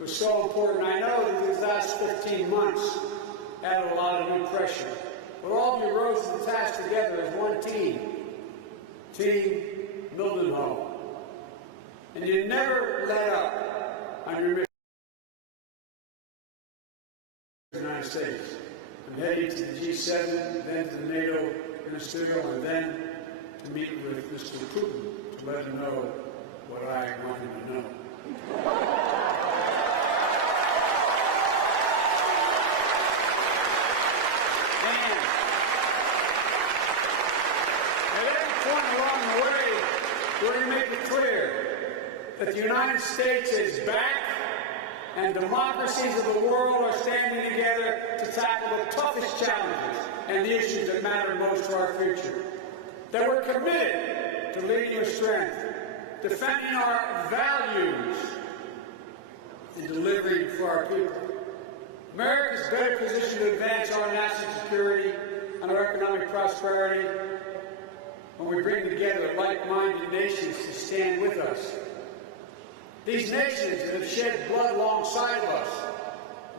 was so important. I know that these last 15 months added a lot of new pressure. But all of you rose to the task together as one team, Team Mildenhall. And you never let up on your mission to the United States. I'm heading to the G7, then to the NATO ministerial, and then to meet with Mr. Putin to let him know what I want him to know. And at every point along the way, we're going to make it clear that the United States is back and democracies of the world are standing together to tackle the toughest challenges and the issues that matter most to our future. That we're committed to leading with strength, defending our values, and delivering for our people. America is better positioned to advance our national security and our economic prosperity when we bring together like-minded nations to stand with us. These nations that have shed blood alongside of us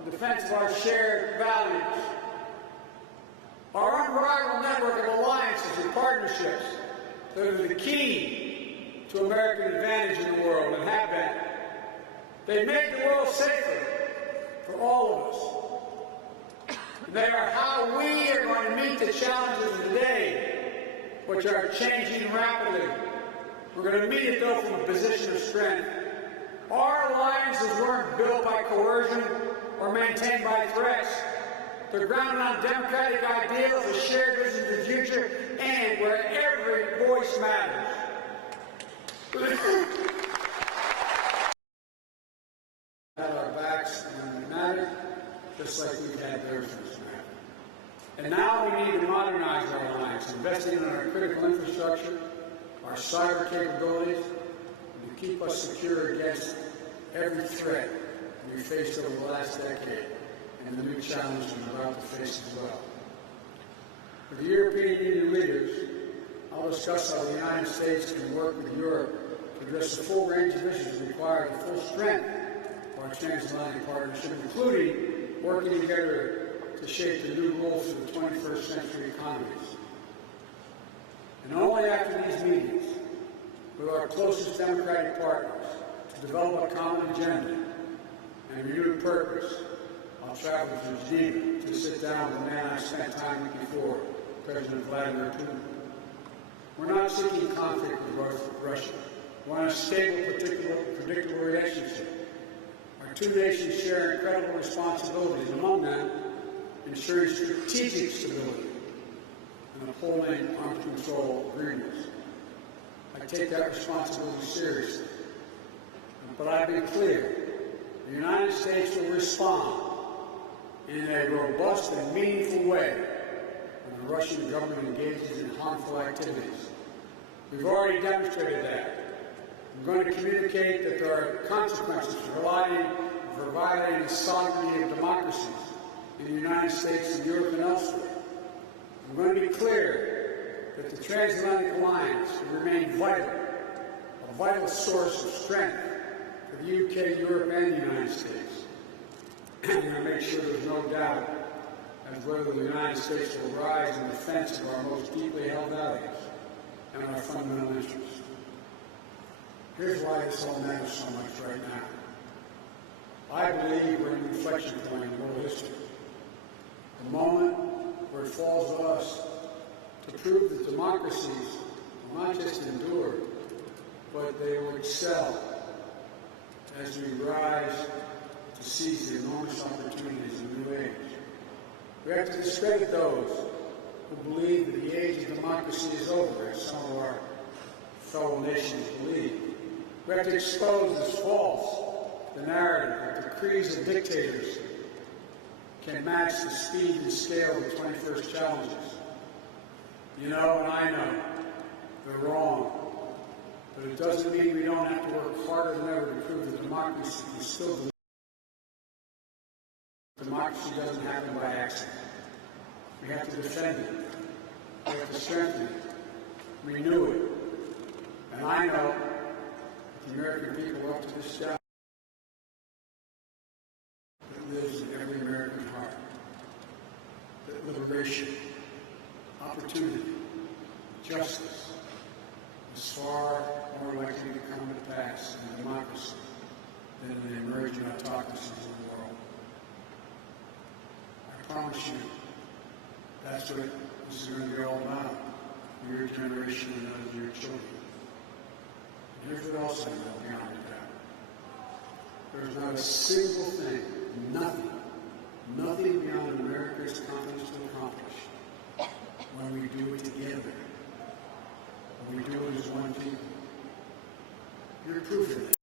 in defense of our shared values. Our unrivaled network of alliances and partnerships that are the key to American advantage in the world and have been. They make the world safer for all of us. And they are how we are going to meet the challenges of today, which are changing rapidly. We're going to meet it, though, from a position of strength. Our alliances weren't built by coercion or maintained by threats. They're grounded on democratic ideals, a shared vision of the future, and where every voice matters. Had our backs when we mattered, just like we've had theirs when it's mattered. And now we need to modernize our alliance, investing in our critical infrastructure, our cyber capabilities, and to keep us secure against every threat we faced over the last decade and the new challenges we're about to face as well. For the European Union leaders, I'll discuss how the United States can work with Europe to address the full range of issues required the full strength of our transatlantic partnership, including working together to shape the new rules for the 21st century economies. And only after these meetings, with our closest democratic partners, to develop a common agenda and a renewed purpose, I'll travel to Geneva to sit down with the man I spent time with before, President Vladimir Putin. We're not seeking conflict with Russia. We want a stable, predictable relationship. Our two nations share incredible responsibilities, and among them, ensuring strategic stability and upholding arms control agreements. I take that responsibility seriously. But I've been clear, the United States will respond in a robust and meaningful way when the Russian government engages in harmful activities. We've already demonstrated that. I'm going to communicate that there are consequences for violating the sovereignty of democracies in the United States and Europe and elsewhere. I'm going to be clear that the transatlantic alliance will remain vital, a vital source of strength for the UK, Europe, and the United States. I'm going to make sure there's no doubt as whether the United States will rise in defense of our most deeply held values and our fundamental interests. Here's why this all matters so much right now. I believe we're in an inflection point in world history. The moment where it falls to us to prove that democracies will not just endure, but they will excel as we rise to seize the enormous opportunities of the new age. We have to discredit those who believe that the age of democracy is over, as some of our fellow nations believe. We have to expose as false the narrative that the creeds of dictators can match the speed and scale of the 21st challenges. You know, and I know, they're wrong. But it doesn't mean we don't have to work harder than ever to prove that democracy can still deliver. Democracy doesn't happen by accident. We have to defend it. We have to strengthen it. Renew it. And I know that the American people are up to this job. cooperation, opportunity, justice is far more likely to come to pass in democracy than in the emerging autocracies of the world. I promise you, that's what this is going to be all about for your generation and those of your children. And here's what else I know beyond that. There's not a single thing, nothing beyond America's confidence to accomplish when we do it together, when we do it as one people. You're proof of that.